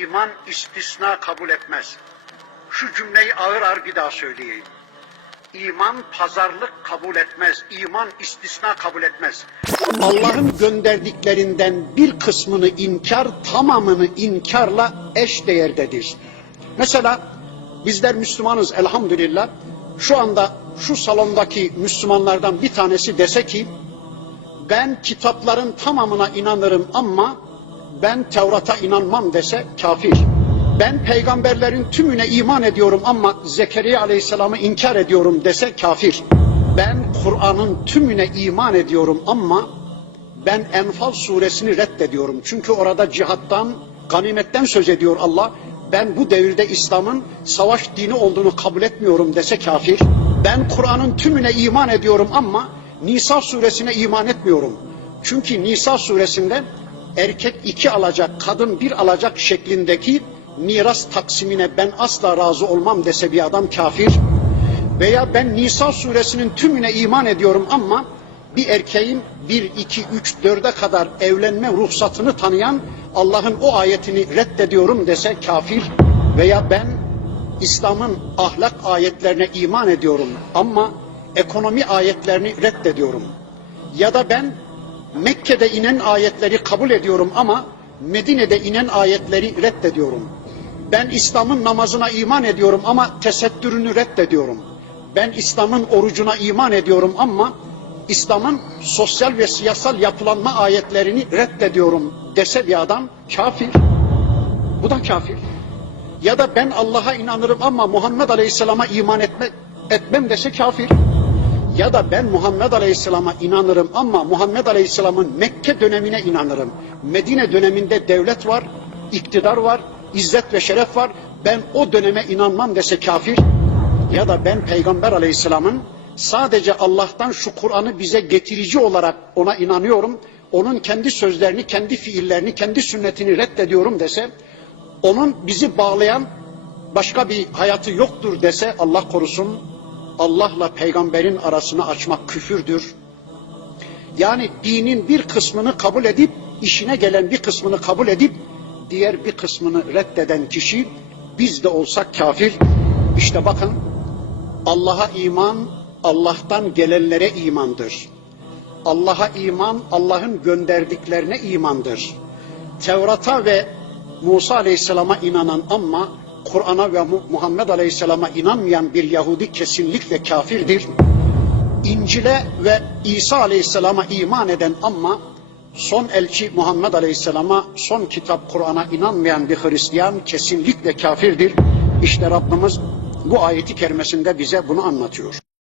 iman istisna kabul etmez. Şu cümleyi ağır ağır bir daha söyleyeyim. İman pazarlık kabul etmez. İman istisna kabul etmez. Allah'ın gönderdiklerinden bir kısmını inkar, tamamını inkarla eş değerdedir. Mesela bizler Müslümanız elhamdülillah. Şu anda şu salondaki Müslümanlardan bir tanesi dese ki ben kitapların tamamına inanırım ama ben Tevrat'a inanmam dese kafir. Ben peygamberlerin tümüne iman ediyorum ama Zekeriya Aleyhisselam'ı inkar ediyorum dese kafir. Ben Kur'an'ın tümüne iman ediyorum ama ben Enfal suresini reddediyorum. Çünkü orada cihattan, ganimetten söz ediyor Allah. Ben bu devirde İslam'ın savaş dini olduğunu kabul etmiyorum dese kafir. Ben Kur'an'ın tümüne iman ediyorum ama Nisa suresine iman etmiyorum. Çünkü Nisa suresinde erkek iki alacak, kadın bir alacak şeklindeki miras taksimine ben asla razı olmam dese bir adam kafir. Veya ben Nisa suresinin tümüne iman ediyorum ama bir erkeğin bir, iki, üç, dörde kadar evlenme ruhsatını tanıyan Allah'ın o ayetini reddediyorum dese kafir. Veya ben İslam'ın ahlak ayetlerine iman ediyorum ama ekonomi ayetlerini reddediyorum. Ya da ben Mekke'de inen ayetleri kabul ediyorum ama Medine'de inen ayetleri reddediyorum. Ben İslam'ın namazına iman ediyorum ama tesettürünü reddediyorum. Ben İslam'ın orucuna iman ediyorum ama İslam'ın sosyal ve siyasal yapılanma ayetlerini reddediyorum dese bir adam kafir. Bu da kafir. Ya da ben Allah'a inanırım ama Muhammed Aleyhisselam'a iman etme, etmem dese kafir. Ya da ben Muhammed Aleyhisselam'a inanırım ama Muhammed Aleyhisselam'ın Mekke dönemine inanırım. Medine döneminde devlet var, iktidar var, izzet ve şeref var. Ben o döneme inanmam dese kafir. Ya da ben Peygamber Aleyhisselam'ın sadece Allah'tan şu Kur'an'ı bize getirici olarak ona inanıyorum. Onun kendi sözlerini, kendi fiillerini, kendi sünnetini reddediyorum dese, onun bizi bağlayan başka bir hayatı yoktur dese Allah korusun Allah'la peygamberin arasını açmak küfürdür. Yani dinin bir kısmını kabul edip işine gelen bir kısmını kabul edip diğer bir kısmını reddeden kişi biz de olsak kafir. İşte bakın Allah'a iman Allah'tan gelenlere imandır. Allah'a iman Allah'ın gönderdiklerine imandır. Tevrat'a ve Musa Aleyhisselam'a inanan ama Kur'an'a ve Muhammed Aleyhisselam'a inanmayan bir Yahudi kesinlikle kafirdir. İncil'e ve İsa Aleyhisselam'a iman eden ama son elçi Muhammed Aleyhisselam'a, son kitap Kur'an'a inanmayan bir Hristiyan kesinlikle kafirdir. İşte Rabbimiz bu ayeti kerimesinde bize bunu anlatıyor.